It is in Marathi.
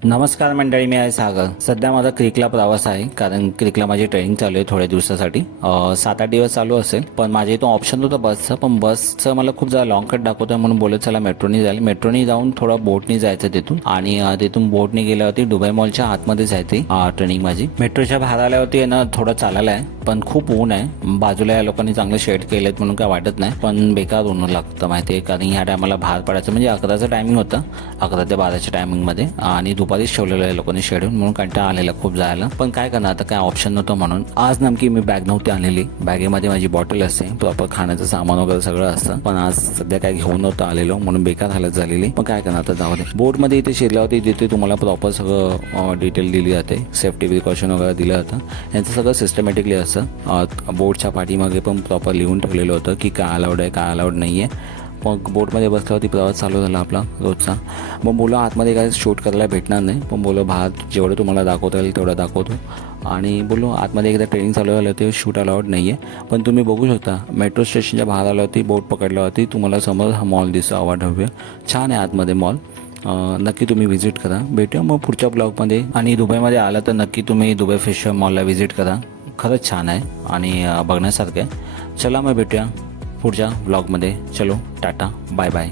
नमस्कार मंडळी, मी आहे सागर. सध्या माझा क्रिकला प्रवास आहे, कारण क्रिकला माझी ट्रेनिंग चालू आहे थोड्या दिवसासाठी. 7-8 दिवस चालू असेल. पण माझ्या इथं ऑप्शन होतं बसचं, पण बसचं मला खूप जरा लॉंग कट दाखवतं म्हणून बोलत चला मेट्रोनी जाईल. मेट्रोनी जाऊन थोडं बोटनी जायचं तिथून, आणि तिथून बोटनी गेल्यावरती दुबई मॉलच्या आतमध्ये जायचं ट्रेनिंग माझी. मेट्रोच्या बाहेर आल्यावरती ना थोडं चालायला आहे, पण खूप ऊन आहे. बाजूला या लोकांनी चांगले शेड केलेत म्हणून काय वाटत नाही, पण बेकार ऊन लागतं माहिती आहे. कारण ह्या टायमाला बाहेर पडायचं म्हणजे 11चं टायमिंग होतं, 11 ते 12च्या टायमिंगमध्ये, आणि दुपारीच ठेवलेलं आहे लोकांनी शेड्यूल, म्हणून कंटाळा आलेला खूप जायला. पण काय करणार, आता काय ऑप्शन नव्हतं म्हणून. आज नेमकी मी बॅग नव्हती आणलेली. बॅगेमध्ये माझी बॉटल असते, प्रॉपर खाण्याचं सामान वगैरे सगळं असतं, पण आज सध्या काय घेऊन नव्हतं आलेलो, म्हणून बेकार हालत झालेली. पण काय करणार, आता जाऊ दे. बोटमध्ये इथे शिरल्यावरती तिथे तुम्हाला प्रॉपर सगळं डिटेल दिली जाते, सेफ्टी प्रिकॉशन वगैरे दिलं जातं. यांचं सगळं सिस्टमॅटिकली असतं. बोटच्या पाठीमागे पण प्रॉपर लिहून ठेवलेलं होतं की काय अलाउड आहे, काय अलाउड नाही आहे. मग बोटमध्ये बसल्यावरती प्रवास चालू झाला आपला रोजचा. मग बोलो आतमध्ये काय शूट करायला भेटणार नाही, पण बोलो बाहेर जेवढं तुम्हाला दाखवता येईल तेवढं दाखवतो. आणि बोलो आतमध्ये एकदा ट्रेनिंग चालू झालं ते शूट अलाउड नाही आहे. पण तुम्ही बघू शकता, मेट्रो स्टेशनच्या बाहेर आल्यावरती बोट पकडल्यावरती तुम्हाला समोर हा मॉल दिसतो, अवाढव्य छान आहे आतमध्ये मॉल. नक्की तुम्ही व्हिजिट करा. भेटूया मग पुढच्या ब्लॉगमध्ये. आणि दुबईमध्ये आला तर नक्की तुम्ही दुबई फिश मॉलला व्हिजिट करा. खरंच छान आहे आणि बघण्यासारखं आहे. चला मग भेटूया पुढच्या व्लॉगमध्ये. चलो टाटा, बाय बाय.